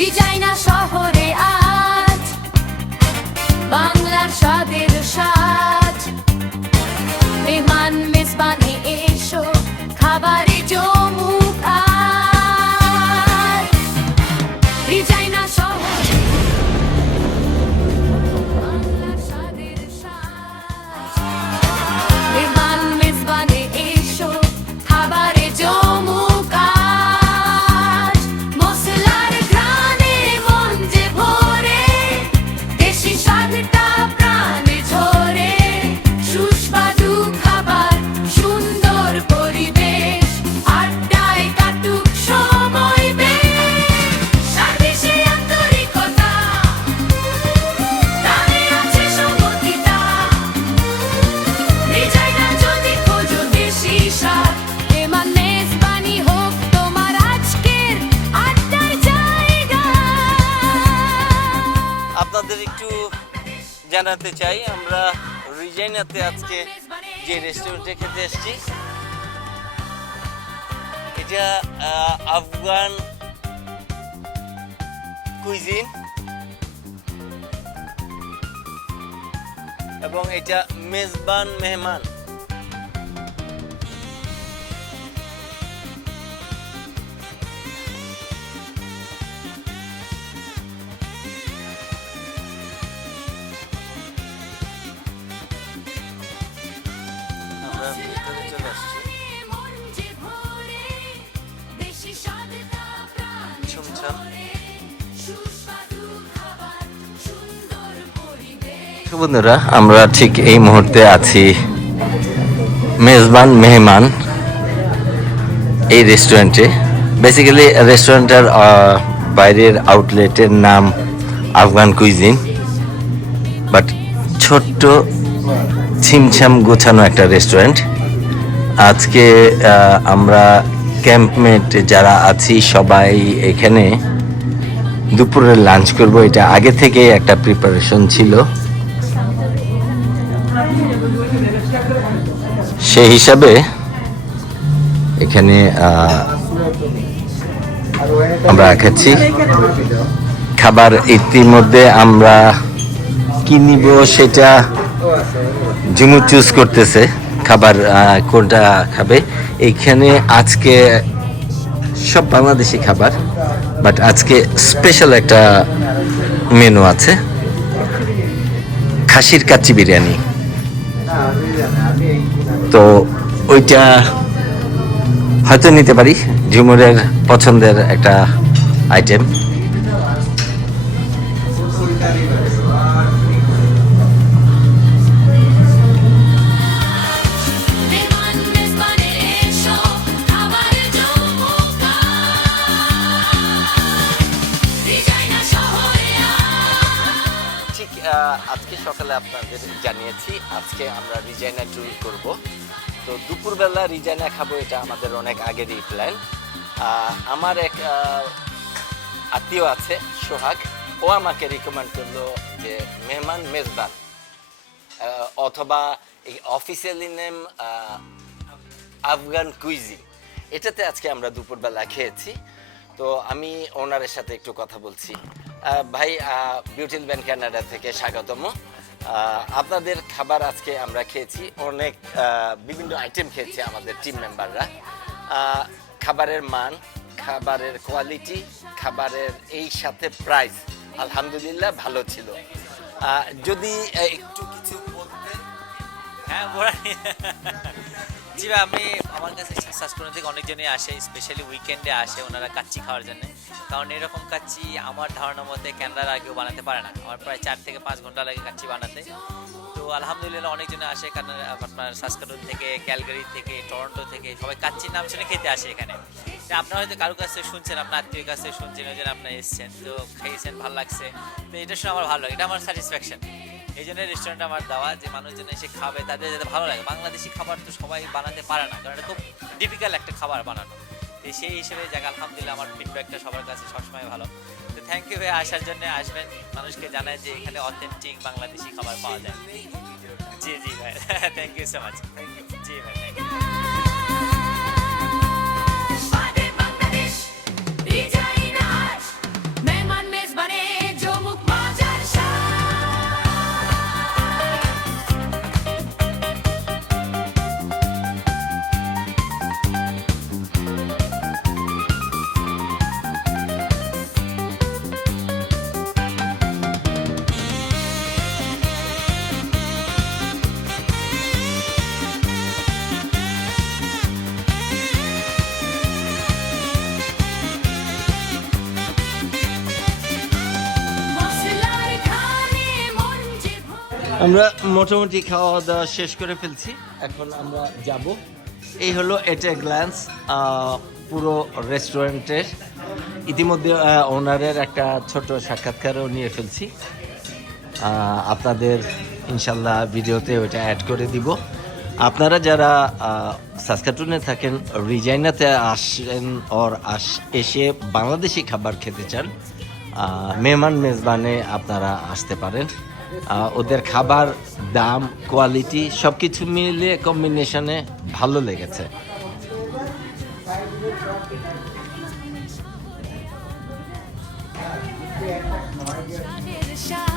রিজাইনা শহরে আজ বাংলার স্বাদের স্বাদ মেহমান মেজবানি এসো খাবারে জমুক আজ রিজাইনা শহরে বাংলার স্বাদের স্বাদ মেহমান মেজবানি এসো খাবারে জমুক আজ মশলার ঘ্রাণে মন যে ভরে দেশি স্বাদটা প্রাণে ঝরে সুস্বাদু খাবার সুন্দর পরিবেশ আড্ডায় কাটুক সময় বেশ সার্ভিসে আন্তরিকতা দামে আছে সমতিতা রিজাইনা যদি খোঁজো দেশি স্বাদ মেহমান মেজবানি হোক তোমার আজকের আড্ডার জায়গা আপনাদের একটু জানাতে চাই আমরা রিজাইনাতে আজকে যে রেস্টুরেন্টে খেতে এসেছি এটা আফগান কুইজিন এবং এটা মেজবান মেহমান আমরা ভিতরে চলে আসছি মন যে ভরে দেশি স্বাদটা প্রাণে ছুমছাম সুস্বাদু খাবার সুন্দর পরিবেশ বন্ধুরা আমরা ঠিক এই মুহূর্তে আছি মেজবান মেহমান এই রেস্টুরেন্টে বেসিক্যালি রেস্টুরেন্টের বাইরের আউটলেটের নাম আফগান কুইজিন বাট ছোট্ট ছিমছাম গোছানো একটা রেস্টুরেন্ট আজকে আমরা ক্যাম্পমেট যারা আছি সবাই এখানে দুপুরে লাঞ্চ করব এটা আগে থেকে একটা প্রিপারেশন ছিল সেই হিসাবে এখানে আমরা খাচ্ছি খাবার ইতিমধ্যে আমরা কি নিব সেটা ঝুমু চুজ করতেছে খাবার কোনটা খাবে এইখানে আজকে সব বাংলাদেশি খাবার বাট আজকে স্পেশাল একটা মেনু আছে খাসির কাচ্চি বিরিয়ানি তো ওইটা হয়তো নিতে পারি ঝুমুরের পছন্দের একটা আইটেম মেহমান মেজবানি এসো খাবারে জমুক রিজাইনা শহরে ঠিক আজকে সকালে আপনাদের জানিয়েছি আজকে আমরা রিজাইনা ট্যুর করব তো দুপুরবেলা রিজাইনা খাবো এটা আমাদের অনেক আগেরই প্ল্যান আমার এক আত্মীয় আছে সোহাগ ও আমাকে রিকমেন্ড করলো যে মেহমান মেজবান অথবা অফিসিয়ালি নেম আফগান কুইজিন এটাতে আজকে আমরা দুপুরবেলা খেয়েছি তো আমি ওনারের সাথে একটু কথা বলছি ভাই বিউটিল ব্যান্ড কানাডা থেকে স্বাগতম আপনাদের খাবার আজকে আমরা খেয়েছি অনেক বিভিন্ন আইটেম খেয়েছি আমাদের টিম মেম্বাররা খাবারের মান খাবারের কোয়ালিটি খাবারের এই সাথে প্রাইস আলহামদুলিল্লাহ ভালো ছিল যদি একটু কিছু বলতেন হ্যাঁ বড় জি ভাই আমি আমার কাছে সাসকুনা থেকে অনেকজনই আসে স্পেশালি উইকেন্ডে আসে ওনারা কাচ্চি খাওয়ার জন্য কারণ এরকম কাচ্চি আমার ধারণা মতে ক্যানাডার আগেও বানাতে পারে না আমার প্রায় 4 থেকে 5 ঘন্টা লাগে কাচ্চি বানাতে তো আলহামদুলিল্লাহ অনেকজনে আসে এখানে আপনার সাসকুন থেকে ক্যালগারি থেকে টরন্টো থেকে সবাই কাচ্চির নাম শুনে খেতে আসে এখানে আপনারা হয়তো কারোর কাছে শুনছেন আপনার আত্মীয়ের কাছে শুনছেন ওই জন্য আপনারা এসছেন তো খেয়েছেন ভালো লাগছে তো এটা শুনে আমার ভালো লাগে এটা আমার স্যাটিসফ্যাকশন এই জন্য রেস্টুরেন্ট আমার দেওয়া যে মানুষজন এসে খাবে তাদের যাতে ভালো লাগে বাংলাদেশি খাবার তো সবাই বানাতে পারে না কারণ এটা খুব ডিফিকাল্ট একটা খাবার বানানো তো সেই হিসেবে যাক আলহামদুলিল্লাহ আমার ফিডব্যাকটা সবার কাছে সবসময় ভালো তো থ্যাংক ইউ ভাই আসার জন্য আসবেন মানুষকে জানায় যে এখানে অথেন্টিক বাংলাদেশি খাবার পাওয়া যায় জি জি ভাই থ্যাংক ইউ সো মাচ জি ভাই থ্যাংক ইউ স্বাদে বাংলাদেশ রিজাইনার মেহমান আমরা মোটামুটি খাওয়া দাওয়া শেষ করে ফেলছি, এখন আমরা যাব। এই হলো এটা গ্ল্যান্স পুরো রেস্টুরেন্টের। ইতিমধ্যে ওনারের একটা ছোট সাক্ষাৎকারও নিয়ে ফেলছি, আপনাদের ইনশাল্লাহ ভিডিওতে ওইটা অ্যাড করে দিব। আপনারা যারা সাসকাটুনে থাকেন, রিজাইনাতে আসেন এসে বাংলাদেশি খাবার খেতে চান, মেহমান মেজবানে আপনারা আসতে পারেন। ওদের খাবার, দাম, কোয়ালিটি সব কিছু মিলিয়ে কম্বিনেশনে ভালো লেগেছে। শাহের শাহ